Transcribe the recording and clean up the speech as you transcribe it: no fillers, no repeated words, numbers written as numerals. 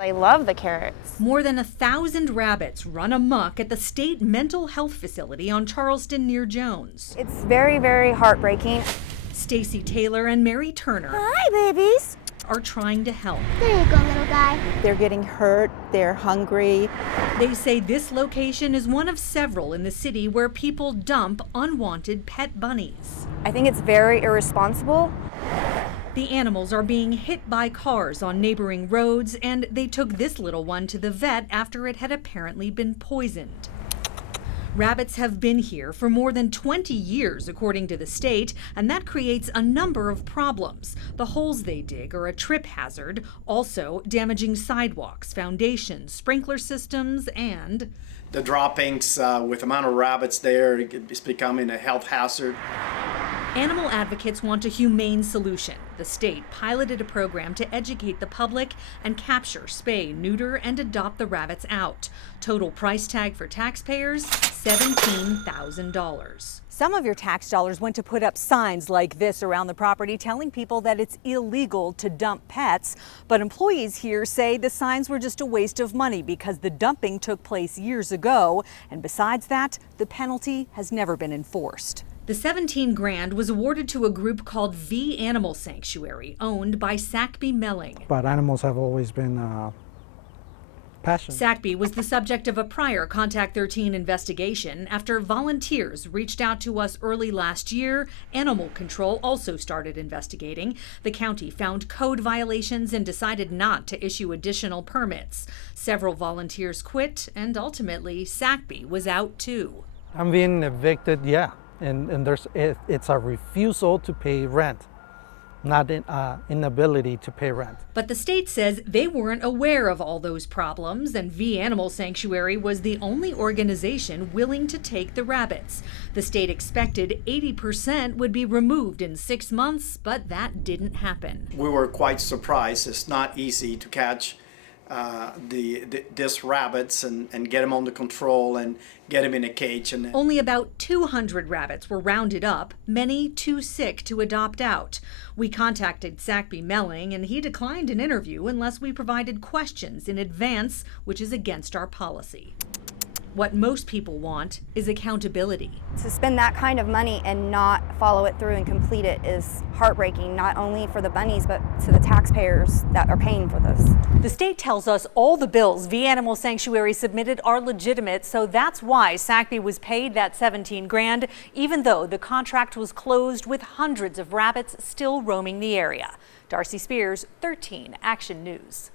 I love the carrots. More than 1,000 rabbits run amok at the state mental health facility on Charleston near Jones. It's very, very heartbreaking. Stacy Taylor and Mary Turner Hi, babies. are trying to help. There you go, little guy. They're getting hurt, they're hungry. They say this location is one of several in the city where people dump unwanted pet bunnies. I think it's very irresponsible. The animals are being hit by cars on neighboring roads, and they took this little one to the vet after it had apparently been poisoned. Rabbits have been here for more than 20 years, according to the state, and that creates a number of problems. The holes they dig are a trip hazard, also damaging sidewalks, foundations, sprinkler systems, and the droppings with the amount of rabbits there, it's becoming a health hazard. Animal advocates want a humane solution. The state piloted a program to educate the public and capture, spay, neuter, and adopt the rabbits out. Total price tag for taxpayers, $17,000. Some of your tax dollars went to put up signs like this around the property telling people that it's illegal to dump pets. But employees here say the signs were just a waste of money because the dumping took place years ago. And besides that, the penalty has never been enforced. The $17 grand was awarded to a group called V Animal Sanctuary, owned by Sackby Melling. But animals have always been passionate. Sackby was the subject of a prior Contact 13 investigation. After volunteers reached out to us early last year, Animal Control also started investigating. The county found code violations and decided not to issue additional permits. Several volunteers quit, and ultimately Sackby was out too. I'm being evicted, yeah. And it's a refusal to pay rent, not an inability to pay rent. But the state says they weren't aware of all those problems, and V Animal Sanctuary was the only organization willing to take the rabbits. The state expected 80% would be removed in 6 months, but that didn't happen. We were quite surprised. It's not easy to catch these rabbits and get them under control and get them in a cage. And only about 200 rabbits were rounded up, many too sick to adopt out. We contacted Sackby Melling, and he declined an interview unless we provided questions in advance, which is against our policy. What most people want is accountability. To spend that kind of money and not follow it through and complete it is heartbreaking, not only for the bunnies, but to the taxpayers that are paying for this. The state tells us all the bills V Animal Sanctuary submitted are legitimate, so that's why Sackby was paid that $17 grand, even though the contract was closed with hundreds of rabbits still roaming the area. Darcy Spears, 13 Action News.